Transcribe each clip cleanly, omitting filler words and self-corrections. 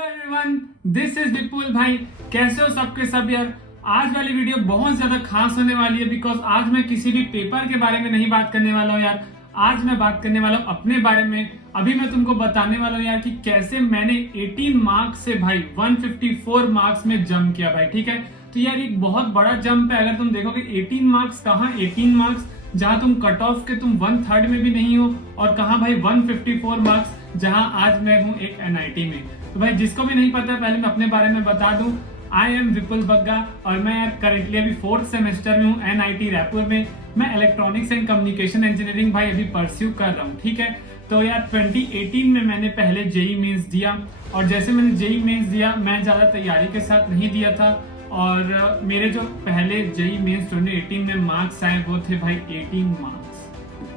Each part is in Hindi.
हेलो एवरीवन, दिस इज विपुल भाई। कैसे हो सबके सब यार। आज वाली वीडियो बहुत ज्यादा खास होने वाली है बिकॉज आज मैं किसी भी पेपर के बारे में नहीं बात करने वाला हूँ यार। आज मैं बात करने वाला हूँ अपने बारे में। अभी मैं तुमको बताने वाला हूँ यार कि कैसे मैंने 18 मार्क्स से भाई 154 मार्क्स में जंप किया भाई। ठीक है, तो यार एक बहुत बड़ा जंप है। अगर तुम देखोगे 18 मार्क्स कहाँ, 18 मार्क्स जहां तुम कट ऑफ के तुम 1/3 में भी नहीं हो, और कहा भाई 154 मार्क्स जहां आज मैं हूं एक एनआईटी में। तो भाई जिसको भी नहीं पता पहले मैं अपने बारे में बता दूं। आई एम विपुल बग्गा और मैं यार करेंटली अभी 4th सेमेस्टर में हूँ एनआईटी रायपुर में। मैं इलेक्ट्रॉनिक्स एंड कम्युनिकेशन इंजीनियरिंग भाई अभी परस्यू कर रहा हूँ। ठीक है, तो यार 2018 में मैंने पहले जेई मेंस दिया, और जैसे मैंने जेई मेंस दिया मैं ज्यादा तैयारी के साथ नहीं दिया था, और मेरे जो पहले जेई मेंस 2018 में मार्क्स आए वो थे भाई 18 मार्क्स।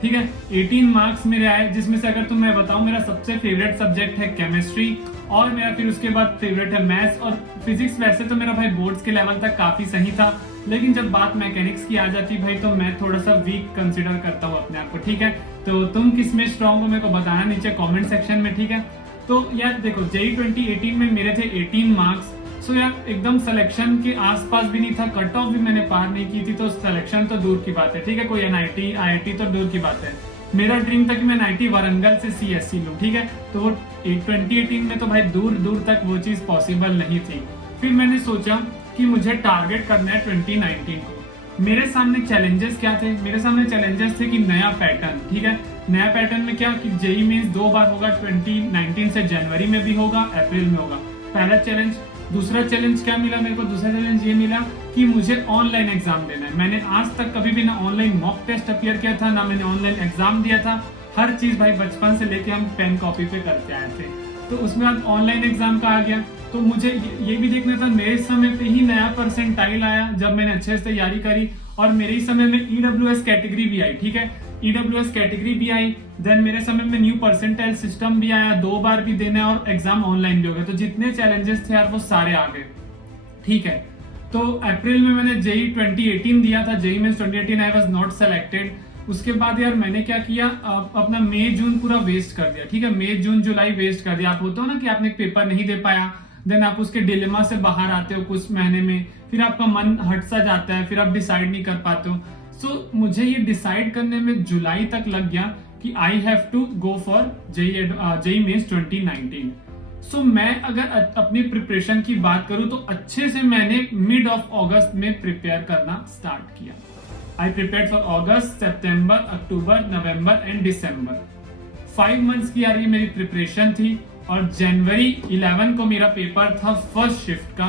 ठीक है, 18 मार्क्स मेरे आए, जिसमें से अगर तुम मैं बताऊं मेरा सबसे फेवरेट सब्जेक्ट है केमिस्ट्री, और मेरा फिर उसके बाद फेवरेट है मैथ्स और फिजिक्स। वैसे तो मेरा भाई बोर्ड्स के लेवल तक काफी सही था, लेकिन जब बात मैकेनिक्स की आ जाती भाई तो मैं थोड़ा सा वीक कंसिडर करता हूँ अपने आप को। ठीक है, तो तुम किस में स्ट्रॉन्ग हो मेरे को बताना नीचे कमेंट सेक्शन में। ठीक है, तो यार देखो जेई 2018 में मेरे थे 18 मार्क्स। सो यार एकदम सिलेक्शन के आसपास भी नहीं था, कट ऑफ भी मैंने पार नहीं की थी, तो सिलेक्शन तो दूर की बात है। ठीक है, कोई एनआईटी आईआईटी तो दूर की बात है। मेरा ड्रीम था कि मैं एनआईटी वारंगल से सीएससी लूं। ठीक है, तो 2018 में तो भाई दूर दूर तक वो चीज पॉसिबल नहीं थी। फिर मैंने सोचा कि मुझे टारगेट करना है 2019 को। मेरे सामने चैलेंजेस क्या थे? मेरे सामने चैलेंजेस थे कि नया पैटर्न। ठीक है, नया पैटर्न में क्या कि जेई मींस 2 बार होगा, 2019 से जनवरी में भी होगा, अप्रैल में होगा, पहला चैलेंज। दूसरा चैलेंज क्या मिला मेरे को? दूसरा चैलेंज ये मिला कि मुझे ऑनलाइन एग्जाम देना है। मैंने आज तक कभी भी ना ऑनलाइन मॉक टेस्ट अपियर किया था, ना मैंने ऑनलाइन एग्जाम दिया था। हर चीज भाई बचपन से लेके हम पेन कॉपी पे करते आए थे, तो उसमें बाद ऑनलाइन एग्जाम का आ गया। तो मुझे ये भी देखना था, मेरे समय पे ही नया परसेंटाइल आया जब मैंने अच्छे से तैयारी करी, और मेरे ही समय में ईडब्ल्यूएस कैटेगरी भी आई। ठीक है, ईडब्ल्यूएस कैटेगरी भी आई, देन मेरे समय में न्यू परसेंटाइल सिस्टम भी आया, 2 बार भी देना और एग्जाम ऑनलाइन भी हो गया। तो जितने चैलेंजेस थे यार वो सारे आ गए। ठीक है, तो अप्रैल में मैंने जेई 2018 दिया था, जेई में 2018 आई वाज नॉट सेलेक्टेड। उसके बाद यार मैंने क्या किया, अपना मई जून पूरा वेस्ट कर दिया। ठीक है, मई जून जुलाई वेस्ट कर दिया। आप होता हो ना कि आपने एक पेपर नहीं दे पाया, देन आप उसके डिलेमा से बाहर आते हो कुछ महीने में, फिर आपका मन हट सा जाता है, फिर आप डिसाइड नहीं कर पाते हो। सो मुझे ये डिसाइड करने में जुलाई तक लग गया कि I have to go for JEE Mains 2019। So मैं अगर अपनी प्रिपरेशन की बात करूं तो अच्छे से मैंने मिड ऑफ अगस्त में प्रिपेयर करना स्टार्ट किया। I prepare for August, September, October, November and December. 5 months की यार ये मेरी प्रिपरेशन थी, और जनवरी 11 को मेरा पेपर था फर्स्ट शिफ्ट का।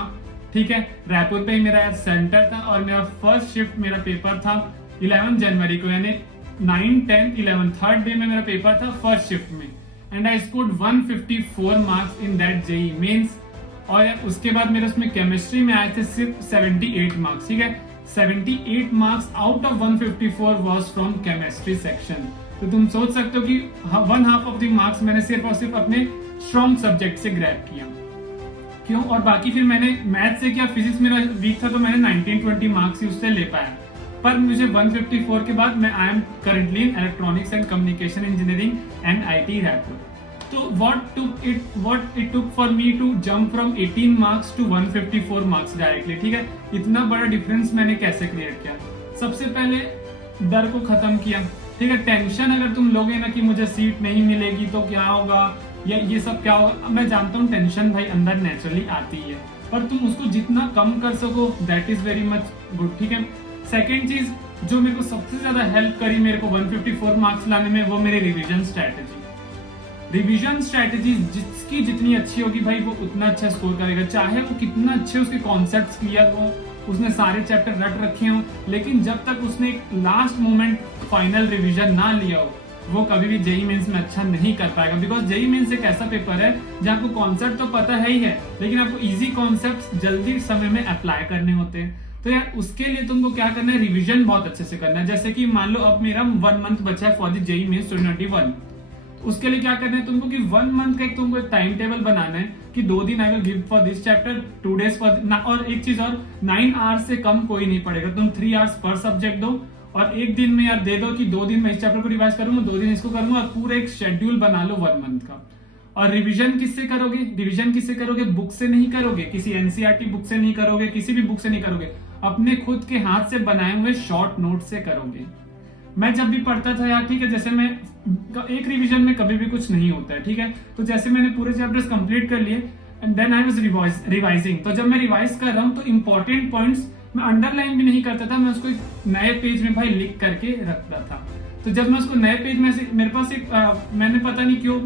ठीक है, रायपुर पे ही मेरा सेंटर था, और मेरा फर्स्ट शिफ्ट मेरा पेपर था 11 जनवरी को, यानी 9, 10, 11 थर्ड डे में मेरा पेपर था फर्स्ट शिफ्ट में, and I scored 154 marks in that JEE Mains. और उसके बाद मेरे उसमें केमिस्ट्री में आए थे सिर्फ 78 मार्क्स। ठीक है, 78 marks out of 154 was from chemistry section. तो तुम सोच सकते हो कि 1/2 ऑफ द मार्क्स मैंने सिर्फ और सिर्फ अपने स्ट्रॉन्ग सब्जेक्ट से ग्रैब किया। क्यों? और बाकी फिर मैंने मैथ से क्या, फिजिक्स मेरा वीक था तो मैंने 19-20 मार्क्स ही उससे ले पाया। पर मुझे 154 के बाद मैं I am currently in electronics and communication engineering NIT Raipur. तो what it took for me to jump from 18 marks to 154 marks directly. ठीक है, इतना बड़ा डिफरेंस मैंने कैसे क्रिएट किया? सबसे पहले डर को खत्म किया। ठीक है, टेंशन अगर तुम लोगे ना कि मुझे सीट नहीं मिलेगी तो क्या होगा, या ये सब क्या होगा, मैं जानता हूँ टेंशन भाई अंदर नेचुरली आती है, पर तुम उसको जितना कम कर सको that is very much good. ठीक है, सेकेंड चीज जो मेरे को सबसे ज्यादा हेल्प करी मेरे को 154 मार्क्स लाने में, वो मेरी रिविजन स्ट्रेटेजी। रिवीजन स्ट्रेटेजी जिसकी जितनी अच्छी होगी भाई वो उतना अच्छा स्कोर करेगा, चाहे वो कितना अच्छे उसके कॉन्सेप्ट्स क्लियर हो, उसने सारे चैप्टर रट रखे हो, लेकिन जब तक उसने एक लास्ट मोमेंट फाइनल रिवीजन ना लिया हो वो कभी भी जेई मेंस में अच्छा नहीं कर पाएगा। बिकॉज जेई मेंस एक ऐसा पेपर है जहाँ आपको कॉन्सेप्ट तो पता है ही है, लेकिन आपको इजी कॉन्सेप्ट जल्दी समय में अप्लाई करने होते हैं। तो यार उसके लिए तुमको क्या करना है, रिविजन बहुत अच्छे से करना है। जैसे कि मान लो अब मेरा 1 मंथ बचा है फॉर द जेई मेंस 2021। उसके लिए क्या करना है तुमको कि 1 मंथ का तुमको एक टाइम टेबल बनाना है कि 2 दिन I will give for this chapter, 2 days for, और एक चीज और 9 आवर्स से कम कोई नहीं पड़ेगा। तुम 3 आवर्स पर सब्जेक्ट दो, और एक दिन में यार दे दो कि 2 दिन मैं इस चैप्टर को रिवाइज करूंगा, 2 दिन इसको करूंगा, और पूरा एक शेड्यूल बना लो 1 मंथ का। और रिवीजन किससे करोगे? रिवीजन किससे करोगे? बुक से नहीं करोगे, किसी एनसीईआरटी बुक से नहीं करोगे, किसी भी बुक से नहीं करोगे, अपने खुद के हाथ से बनाए हुए शॉर्ट नोट से करोगे। मैं जब भी पढ़ता था यार, ठीक है, जैसे मैं एक रिवीजन में कभी भी कुछ नहीं होता है, ठीक है, तो जैसे मैंने पूरे चैप्टर्स कंप्लीट कर लिए and then I was revising, तो जब मैं रिवाइज कर रहा हूँ तो इंपॉर्टेंट पॉइंट्स मैं अंडरलाइन भी नहीं करता था, मैं उसको एक नए पेज में भाई लिख करके रखता था। तो जब मैं उसको नए पेज में से, मेरे पास एक मैंने पता नहीं क्यों,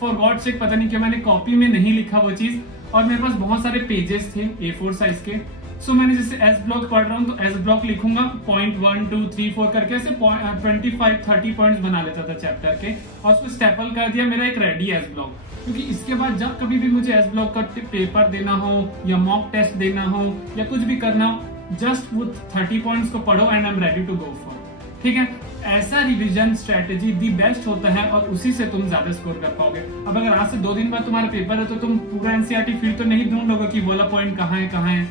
फॉर गॉड सेक पता नहीं क्यों मैंने कॉपी में नहीं लिखा वो चीज, और मेरे पास बहुत सारे पेजेस थे A4 साइज के। सो मैंने जैसे एस ब्लॉक पढ़ रहा हूँ तो एस ब्लॉक लिखूंगा, पॉइंट 1 2 3 4 करके ऐसे 25-30 पॉइंट्स बना लेता था चैप्टर के, और उसको स्टेपल कर दिया मेरा एक रेडी एस ब्लॉक। क्योंकि इसके बाद जब कभी भी मुझे एस ब्लॉक का पेपर देना हो या मॉक टेस्ट देना हो या कुछ भी करना हो, जस्ट वो 30 पॉइंट्स को पढ़ो and I am ready to go for. ठीक है, ऐसा रिवीजन स्ट्रेटेजी दी बेस्ट होता है और उसी से तुम ज्यादा स्कोर कर पाओगे। अब अगर आज से 2 दिन बाद तुम्हारा पेपर है तो तुम पूरा एनसीईआरटी फील तो नहीं ढूंढोगे कि वाला पॉइंट कहाँ है,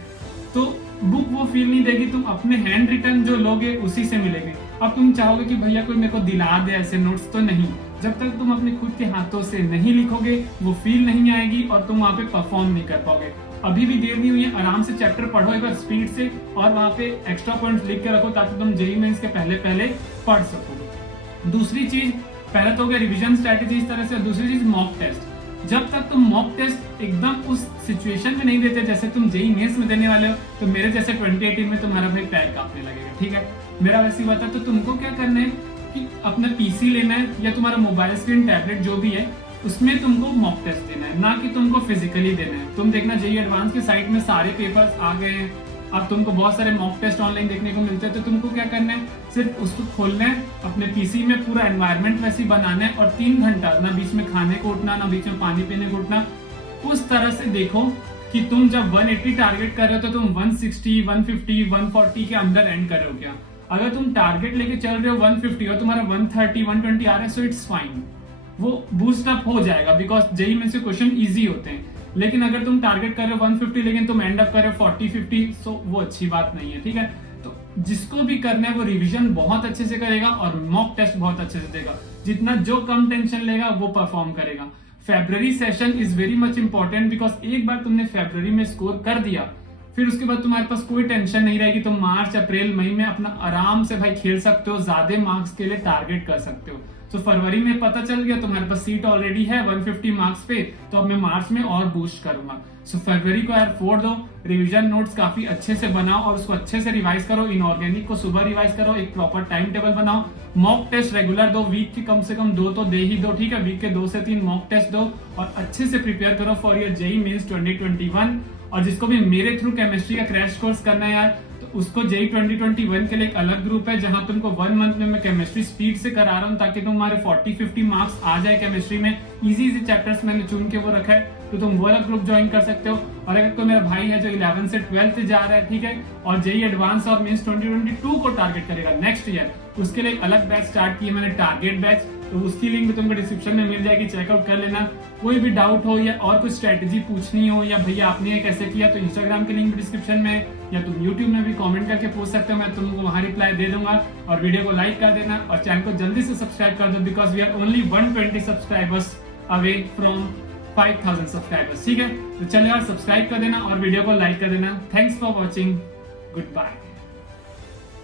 तो बुक वो फील नहीं देगी, तुम अपने हैंड रिटन जो लोगे उसी से मिलेगी। अब तुम चाहोगे कि भैया कोई मेरे को दिला दे ऐसे नोट्स, तो नहीं, जब तक तुम अपने खुद के हाथों से नहीं लिखोगे वो फील नहीं आएगी और तुम वहां पे परफॉर्म नहीं कर पाओगे। अभी भी देर नहीं हुई है, आराम से चैप्टर पढ़ो एक बार स्पीड से, और वहां पे एक्स्ट्रा पॉइंट्स लिख के रखो ताकि तुम जेईई मेंस के पहले पढ़ सको। दूसरी चीज, पहले तो हो गया रिवीजन स्ट्रेटेजी इस तरह से, और दूसरी चीज मॉक टेस्ट। जब तक तुम मॉक टेस्ट एकदम उस सिचुएशन में नहीं देते जैसे तुम जेईई मेंस में देने वाले हो, तो मेरे जैसे 2018 में तुम्हारा भाई पैर कांपने लगेगा। ठीक है, मेरा वैसी बात है। तो तुमको क्या करना है कि अपना पीसी लेना है या तुम्हारा मोबाइल स्क्रीन, टैबलेट जो भी है, उसमें तुमको मॉक टेस्ट देना है, ना कि तुमको फिजिकली देना है। तुम देखना जेईई एडवांस के साइट में सारे पेपर्स आ गए हैं, अब तुमको बहुत सारे मॉक टेस्ट ऑनलाइन देखने को मिलते हैं। तो तुमको क्या करना है, सिर्फ उसको खोलना है, अपने पीसी में पूरा एनवायरनमेंट वैसे बनाना है, और 3 घंटा ना बीच में खाने को उठना, ना बीच में पानी पीने को उठना, उस तरह से देखो कि तुम जब 180 टारगेट कर रहे हो तो तुम 160, 150, 140 के अंदर एंड कर रहे हो क्या। अगर तुम टारगेट लेके चल रहे हो 150 और तुम्हारा 130, 120 आ रहा है, सो इट्स फाइन, वो बूस्ट अप हो जाएगा, बिकॉज जेईई में से क्वेश्चन इजी होते हैं। लेकिन अगर तुम टारगेट कर रहे हो 150 लेकिन तुम एंड अप कर रहे हो 40-50, सो वो अच्छी बात नहीं है। ठीक है, तो जिसको भी करना है वो रिवीजन बहुत अच्छे से करेगा और मॉक टेस्ट बहुत अच्छे से देगा। जितना जो कम टेंशन लेगा वो परफॉर्म करेगा। February session is very much important, because एक बार तुमने फेब्रुअरी में स्कोर कर दिया, फिर उसके बाद तुम्हारे पास कोई टेंशन नहीं रहेगी। तुम मार्च, अप्रैल, मई में अपना आराम से भाई खेल सकते हो, ज्यादा मार्क्स के लिए टारगेट कर सकते हो। तो फरवरी में पता चल गया तुम्हारे पास सीट ऑलरेडी है 150 मार्क्स पे, तो अब मैं मार्च में और बूस्ट करूंगा। सो फरवरी को यार फोड़ दो, रिवीजन नोट्स काफी अच्छे से बनाओ और उसको अच्छे से रिवाइज करो। इनऑर्गेनिक को सुबह रिवाइज करो, एक प्रॉपर टाइम टेबल बनाओ, मॉक टेस्ट रेगुलर दो, वीक की कम से कम 2 तो दे ही दो। ठीक है, वीक के 2 से 3 मॉक टेस्ट दो और अच्छे से प्रिपेयर करो फॉर योर जेईई मेंस 2021। और जिसको भी मेरे थ्रू केमिस्ट्री का क्रैश कोर्स करना है यार, तो उसको जेईई 2021 के लिए एक अलग ग्रुप है, जहां तुमको 1 मंथ में मैं केमिस्ट्री स्पीड से करा रहा हूं ताकि तुम्हारे 40-50 मार्क्स आ जाए केमिस्ट्री में। इजी चैप्टर्स मैंने चुन के वो रखा है, तो तुम वो अलग ग्रुप ज्वाइन कर सकते हो। और अगर कोई मेरा भाई है जो 11 से 12 जा रहा है, ठीक है, और जेईई एडवांस और मेंस 2022 को टारगेट करेगा नेक्स्ट ईयर, उसके लिए एक अलग बैच स्टार्ट की मैंने, टारगेट बैच, तो उसकी लिंक भी तुमको डिस्क्रिप्शन में मिल जाएगी, चेकआउट कर लेना। कोई भी डाउट हो या और कुछ स्ट्रेटेजी पूछनी हो, या भैया आपने ये कैसे किया, तो इंस्टाग्राम की लिंक भी डिस्क्रिप्शन में, या तुम यूट्यूब में भी कमेंट करके पूछ सकते हो, मैं तुमको वहां रिप्लाई दे दूंगा। और वीडियो को लाइक कर देना और चैनल को जल्दी से सब्सक्राइब कर दो, because we are only 120 subscribers away from 5000 subscribers. ठीक है, तो चलो यार सब्सक्राइब कर देना और वीडियो को लाइक कर देना। Thanks for watching, good bye.